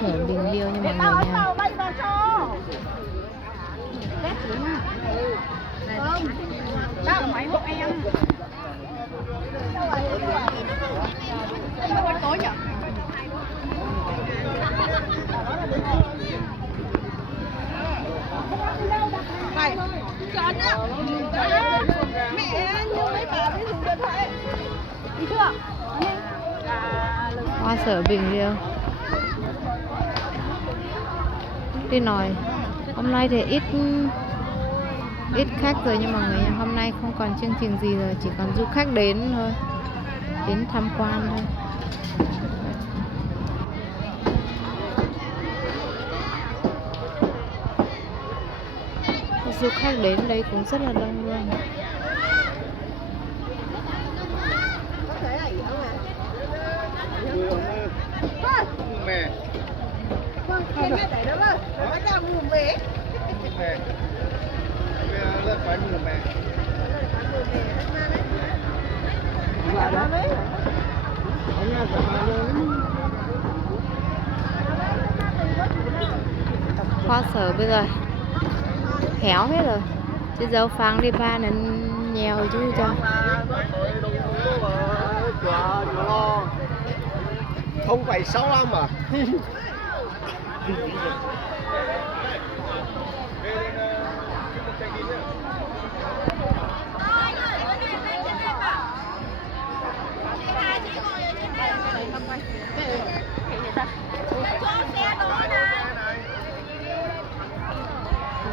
sở Bình Liêu nha mọi người nha. Đó là mấy hộ em. Tối nhỉ? Này, chọn á. Mẹ như mấy bà mới dùng điện thoại. Đi chưa? Hoa sở Bình Liêu. Đi nói hôm nay thì ít khách rồi nha mọi người nha. Hôm nay không còn chương trình gì rồi, chỉ còn du khách đến thôi, đến tham quan thôi. Du khách đến đây cũng rất là đông luôn. Mè. Vâng, cái này đó vâng. Nó đang ngủ mế. Mè. Lên phải ngủ mè. Hoa sở bây giờ héo hết rồi, chứ dâu phang đi ba nên nhiều chứ cho. Không phải 65 à?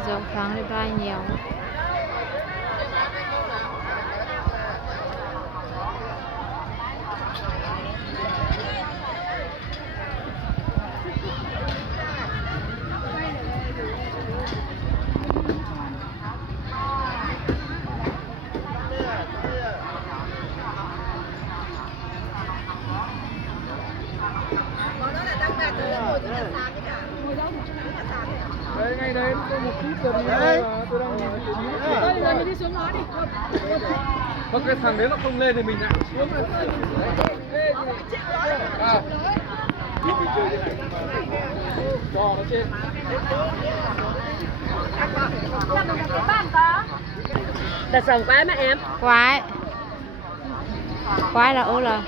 Dâu phang đi ba nhiều. Đấy, ngay đấy có một chút rồi đi tôi đang Thôi giờ mình đi xuống nó đi. Có cái thằng đấy nó không lên thì mình lại xuống rồi. À. Mình chơi cái này cho nó trên. Đặt sòng quái mà em. Quái là ô là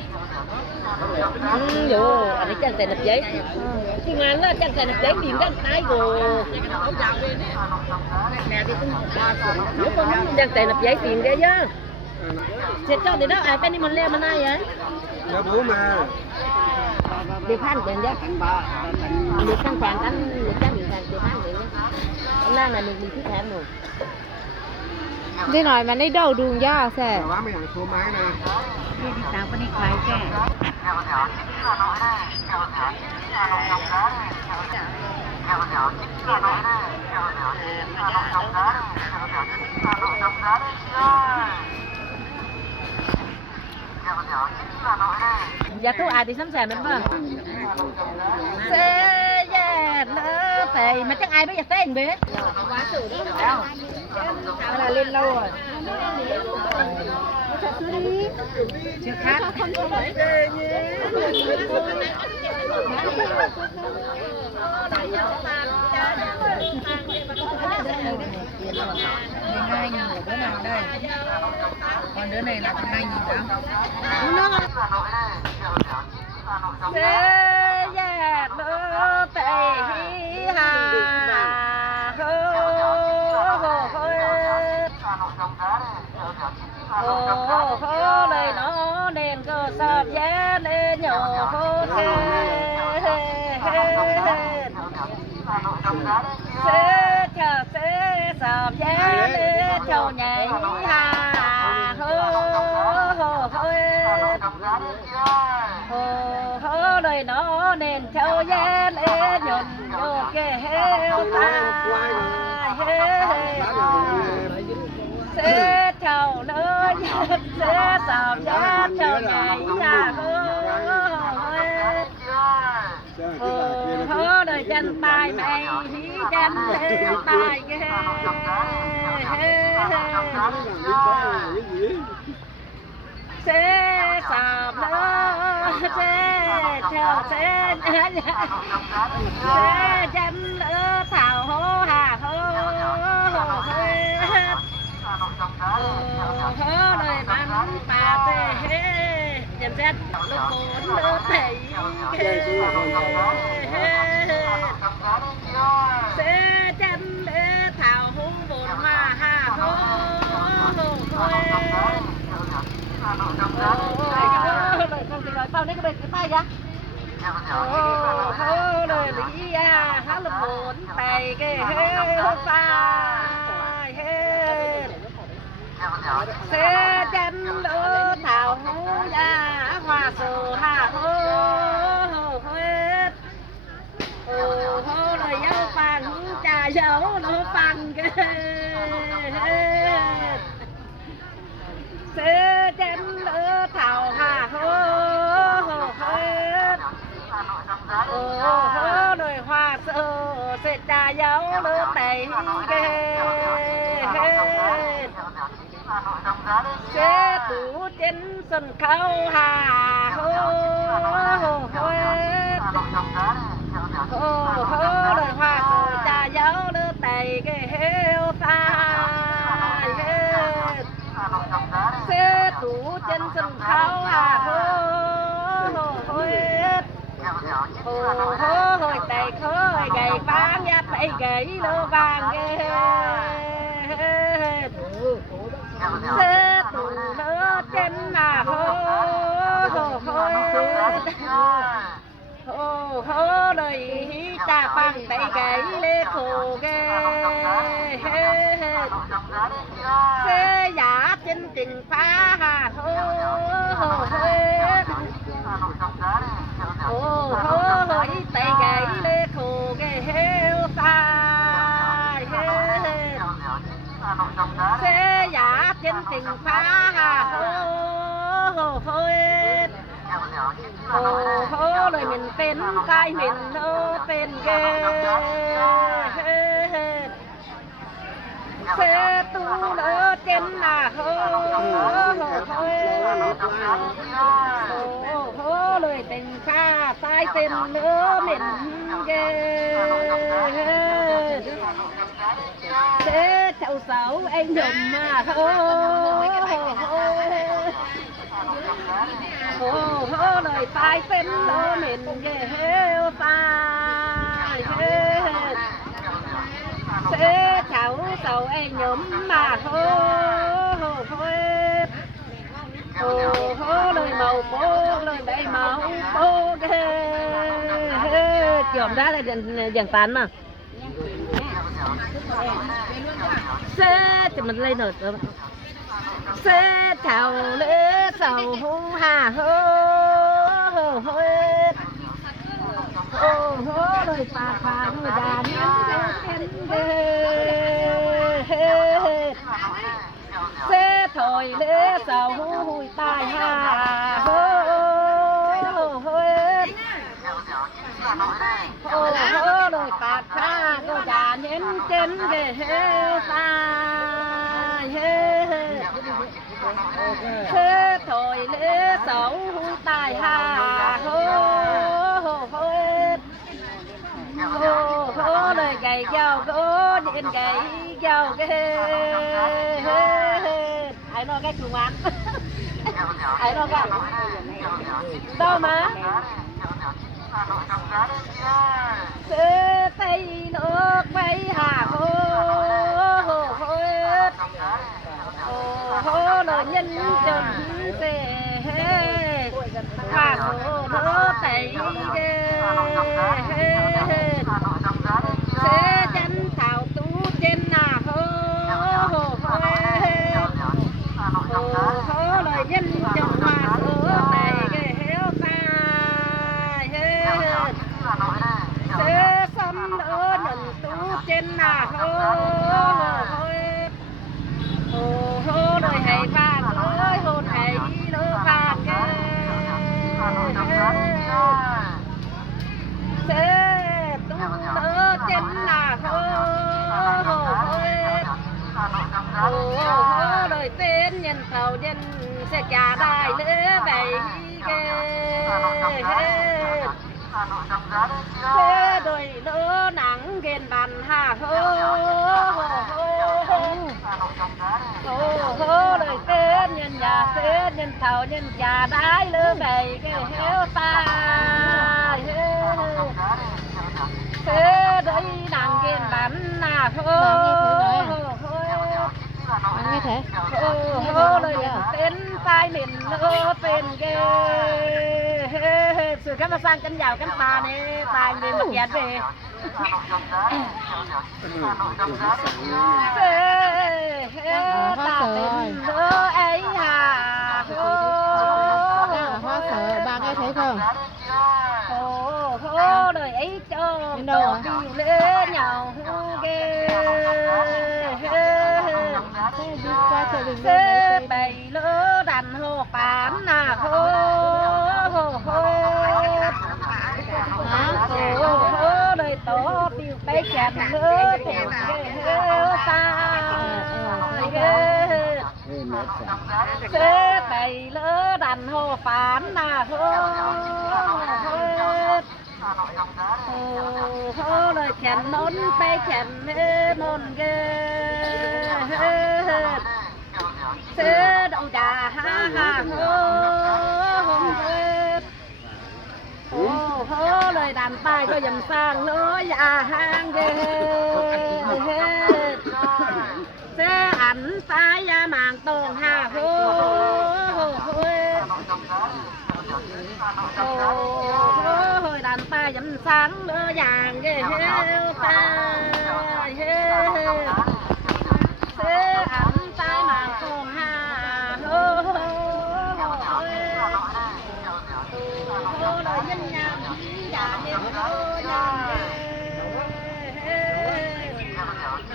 Vô, anh ấy chẳng thể nập giấy. Thì ngàn là chẳng thể nập giấy tìm ra tay của. Chẳng thể nập giấy tìm ra chứ. Sẽ cho thì đó ai bên đi mình leo mình ai vậy? Dạ bố mà. Đi phan tiền chứ. Đi sang phản anh được trang bị phản đi phan tiền chứ. Hôm nay là mình thích hẹn rồi. thế nói mà đi đâu đường ra xe. Bá mấy thằng số máy nè. Đi tao có đi quay chứ. Dạ thu ai thì sắm sẻ mình vâng. Xe dạ lỡ phải mà chắc ai biết giờ tên biết. Quá xử đó. Là lên lâu rồi. Chưa khác. Hai nghìn của đứa nào đây? Còn đứa này là 2.000 đó. Xe dạ đỡ tệ hi hà hô đây nó đèn cơ sập giá lên nhỏ hô xe chờ xe sập giá lên chầu nhảy hà hô đây nó đèn châu giá lên nhộn nhộn kê heo xe chào nữa xe sạp giá chào nhảy nhà hơ đời chân tay mày hí chân tay ghê เสสามเด้อเสเจ้าเสเสจันเด้อเท่าโหหาโหเฮ้ยโหเลยมันป่าเสเฮ้จันเสลูกโคนเด้อไตเฮ้เสจันเด้อเท่าโหบนมาหาโหเฮ้ยเลยcon thì rồi sau đấy cái bên cái tay ra đời lý há lực bốn tay cái hê phai hê xe chân đỡ thảo hú ya hoa sờ hạ hô hết đời dấu phăng trà dấu nó phăng cái xe chân đỡ thảo hạ hô hết đời hoa sơ sẽ trà dấu đỡ tay ghê xe tủ trên sân khấu hà hô hết đời hoa sơ trà dấu đỡ tay ghê hêu phai hết xe tủ trên sân khấu hà hô hết hồi tay khơi gầy vàng ya tay gầy lơ vàng ghê xe tủ lơ trên là hô đời ta bằng tay gầy lê khổ ghê xe giả trên trình phá hà hết hơi tay gầy lê khổ ghê hêu phai hết xe giả trên trình phá hà hết lời mình tên tay mình nó tên ghê hết xe tu lỡ trên là lời tình pha sai tên nữa mình ghê xe chậu sáu anh nhầm mà lời sai tên nữa mình ghê phai hết xe cháu sầu em nhóm mà lời màu bố lời đầy màu bố chồm ra là dần tán mà xe thì mình lên rồi xe cháu lễ sầu hà lời phà phà người đàn xe thổi lễ sầu hùi tai hà lời phạt pha người đàn nhến trên ghê tai xe thổi lễ sầu hùi tai hà lời gầy dao gỗ điện gầy dao ghê ai nói cái chuồng ăn ai nói cái đâu mà tay nước bay hà lời nhân trần xe hà nó tay ghê xe chân thảo tú trên là lời dân chồng hoa sữa này ghê héo phai hết xe xăm đỡ nhận tú trên là lời hay vàng ơi hồn hay lỡ vàng xe tú đỡ trên là lời tên nhân thầu nhân sẽ trả đài lễ bày ghê thế đôi lỡ nắng ghen bàn hà hô đời tết nhân nhà tết nhân thầu nhân trà đái lỡ bày ghê héo ta thế đôi nắng ghen bàn hà hô nghe thế đời tên tai mình lỡ tên ghê sự các bạn sang cánh giàu cánh bà này tài mình mất dẹt về ta tên lỡ ấy hà hoa sở bà nghe thấy không đời ấy cho điều lễ nhau ghê thế bày lỡ đàn hồ bán à hô đời tổ tiêu bay chạm lỡ tiền ghê ta thế bày lỡ đàn hồ bán à hô đời chèn nón bay chèn nón ghê thế đậu trà ha hô lời đàn tay có dầm sang lỡ già hang ghê thế ảnh tay da màng tồn ha hồi đàn tay dầm sáng lỡ vàng ghê ta thế ảnh tay màng tồn ha lời nhân nhà già nên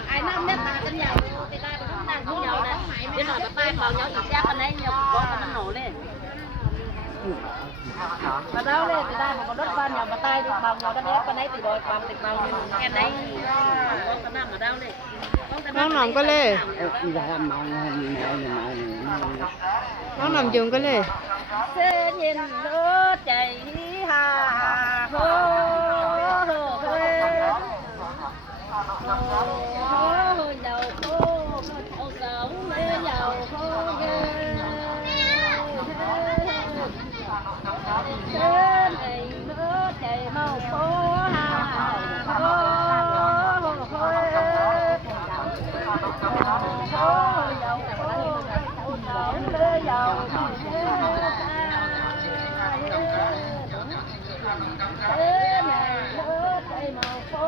ai năm nét ta cân nhau thì ta cũng đang cũng nhau này đến rồi tay vào nhau thì chắc anh ấy nhau có nó nổ lên mà đâu lên thì ta mà còn đất ban nhau mà tay đi bằng nhau đất ép anh ấy thì rồi bằng thì bằng em ấy con ta nằm ở đâu lênน้องหนอมก็เลยน้องหนอมจุงก็เลย thế nhìn lỡ chảy hà hô giàu khô thâu sống mê giàu khô ghê thế này lỡ chảy màu phố hà giàu khô thâu sống mê giàu thế này lỡ chảy màu phố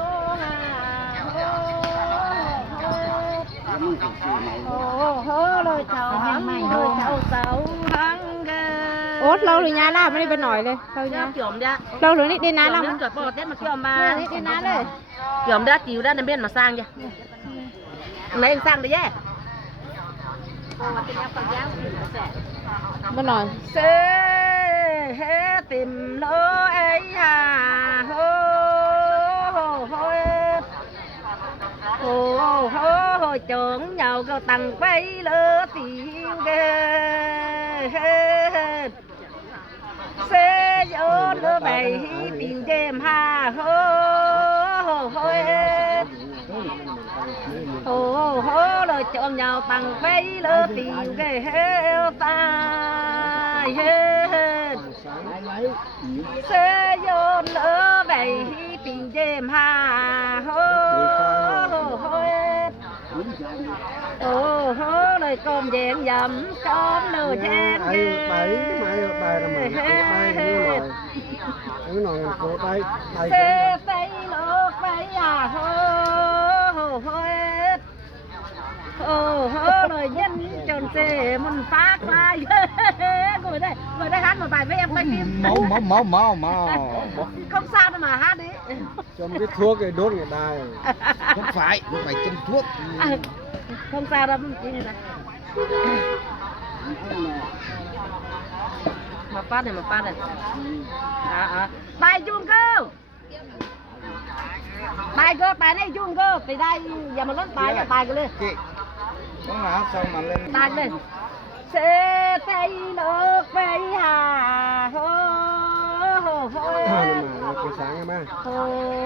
lời chào hắn lời chào sáu hắn ghê โอ๊ตเราหรือยาล่าไม่ได้ไปหน่อยเลยเรา nhá kiểu ra เราหรือนี่ดีนะเรา nhá bỏ tết mà kiểu นี่ mà ดีนะเลย kiểu ra chịu ra nên bên mà sang chứ lấy em sang đấy nhé มาหน่อย sẽ tìm lỡ ấy hà hô trưởng nhau có tăng quay lỡ tiền ghê sẽ vô lỡ bày tiền đêm hà hô lời chọn nhau tăng quay lỡ tiền ghê tai sẽ vô lỡ bày tiền đêm hà lời con dẹn dầm con lời dẹn xe tay lột tay à lời nhân tròn xe mình phát lại ngồi đây hát một bài với em quay phim không sao đâu mà hát đi trong cái thuốc cái đốt người ta không phải trong thuốc không sao đâu chỉ này mà phát này bài chuông cơ bài này chuông cơ từ đây giờ mà lớn bài cái lên con nào xong mà lên bài lên เสไทยเลิกไปหาโฮโฮโฮ มาไปสางมา โฮ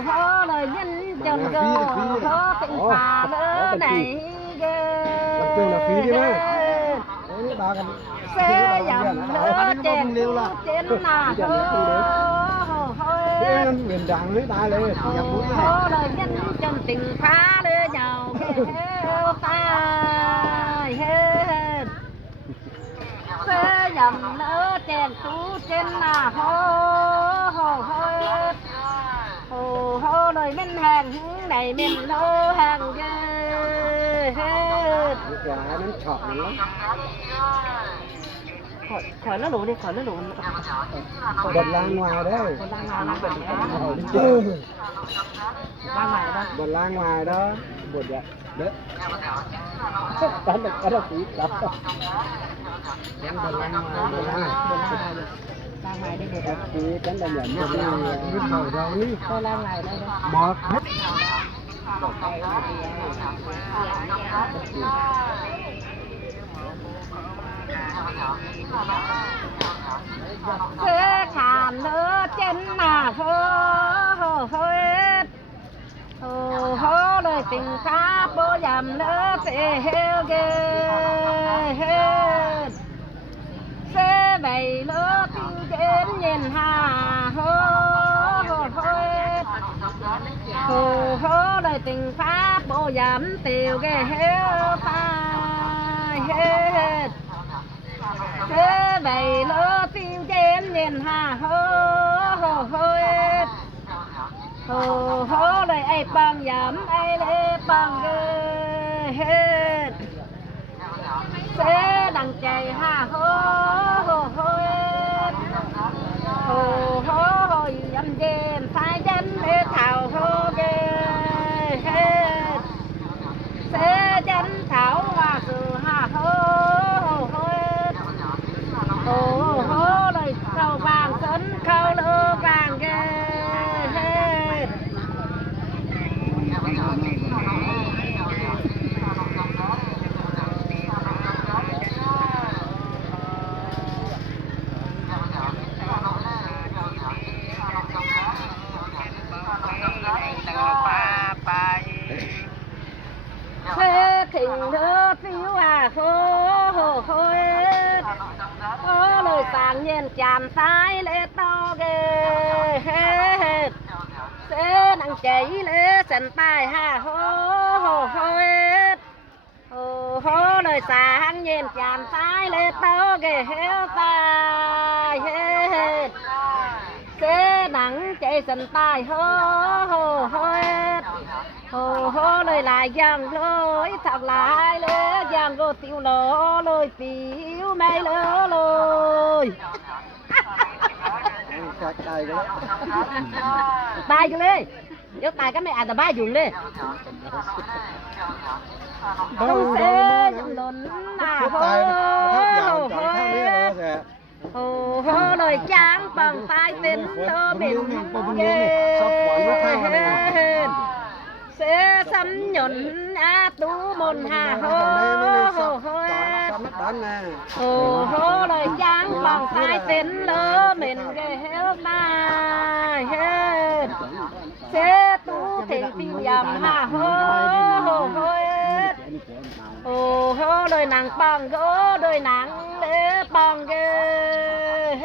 โฮเลยยันจนโกโฮติงฟ้าเลอไหนเก มันเจอละฟรีใช่ไหมเอ้ยบากัน เสยำเลอเจนเจนหน้าโฮโฮโฮ เอ้ยมันเหมือนดังไม่ตายเลยอยากรู้ โฮเลยยันจนติงฟ้าเลยเหยาเฮตายเฮเสยำเลอเจนตูเจนหน้าโฮโฮโฮโฮโฮเลยมันแหงไหนมันโลแหงเยเฮ ลูกหลานนั้นเฉาะมันแล้ว ขอแล้วหนูดิขอแล้วหนู บดล้างวายได้ คนล้างงานล้างแบบนี้ บ ล้างใหม่แล้ว ดล้างวายđó bột dạ đấy cắn được cái phí đó cắn bộtล้างวายbộtล้าง ล้างใหม่ได้เด็ด cái phí cắn là nhận bộtล้างbiết màu đâu đi ก็ล้างใหม่ได้เลย bọt hết เธอขามเนื้อเจนหน้าโฮโฮโฮโฮโฮเลยติงข้าโบยำเนื้อเสเฮลเกเฮเสใบเนื้อติงเจนเย็นหาโฮโฮโฮโฮโฮเลยติงข้าโบยำเตียวเกเฮลตายเฮเฮ้ใบเลอติวเจนเย็นหาโฮโฮโฮโฮโฮเลยไอ้ปังยำไอ้เล่ปังเกเฮ็ดเสดังใจหาโฮโฮโฮโฮโฮยำเย็นสายเย็นเล่เท่าโฮเกเฮ็ดเสยันเท่าว่าสื่อหาโฮโฮโอ้โหเลยเข้าบางสนเข้าเลือบางเกเฮ็ดเฮ็ดถึงเธอสิว่าโอ้โหโหโอ้เลยสางเย็นจามซ้ายเลโตเกเฮ็ดเสนังใจเลสันตายฮ่าโหโหโหโอ้โหเลยสางเย็นจามซ้ายเลโตเกเฮ็ดตายเฮ็ดเสนังใจสันตายโหโหโหโอ้โหเลยลายยังเลยทักลายเลยยังก็ติวเลยติวไม่เลย cài cái đó ตายกันเลยเดี๋ยวตายก็ไม่อาจจะบ้าอยู่เลยต้องเสียจำนวนหน้า Phút โอ้ tay โห thắt dạo chọn thang đấy nó sẽ โอ้โหเลยจ้างปังตายเป็นเธอเหม็นเกเสซ้ำหย่นอาตูมนหาโฮโฮโฮ xong mất đánh nè โอ้โหเลยจ้างปังตายเป็นเลอเหม็นเกเฮลมาเฮเสตูเทงปิวยำหาโฮโฮโฮโอ้โหเลยนางปังโอ้เลยนางเลปังเกเฮ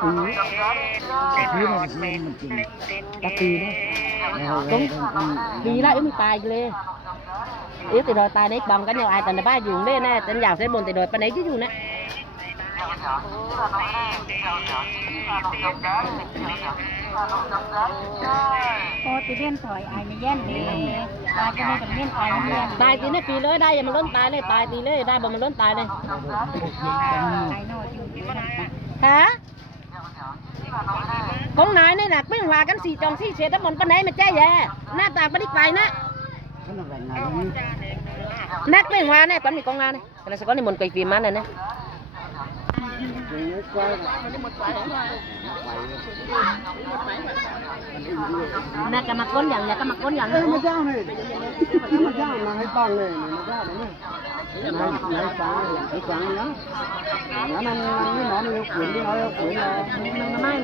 cũng đi lại mình tài lên yếu thì rồi tài đấy bằng cái nhau ai tận ba dùng lên nè tận giàu sẽ buồn thì rồi bên đấy chứ dùng nè cô thì viên khỏi ai mà gian thì ta cho nên cần viên khỏi viên tài thì nó phi lưới đây mà lớn tài lên tài thì lấy đây mà lớn tài lên ai nói chứ hả con này này là cái hòa cánh xì tròn xì xì đó mình bên đấy mà chơi về na tàng bên đi vài na nát bên hòa này con này con này là sẽ có này mình quay phim ăn này nè Đừng quay nè cái mặt con nhận nè cái mặt con nhận mà dao này mà dao mà hay bằng này mà dao đấy này sáng nhá nó năm cái món yêu quyến đi nói yêu quyến là mai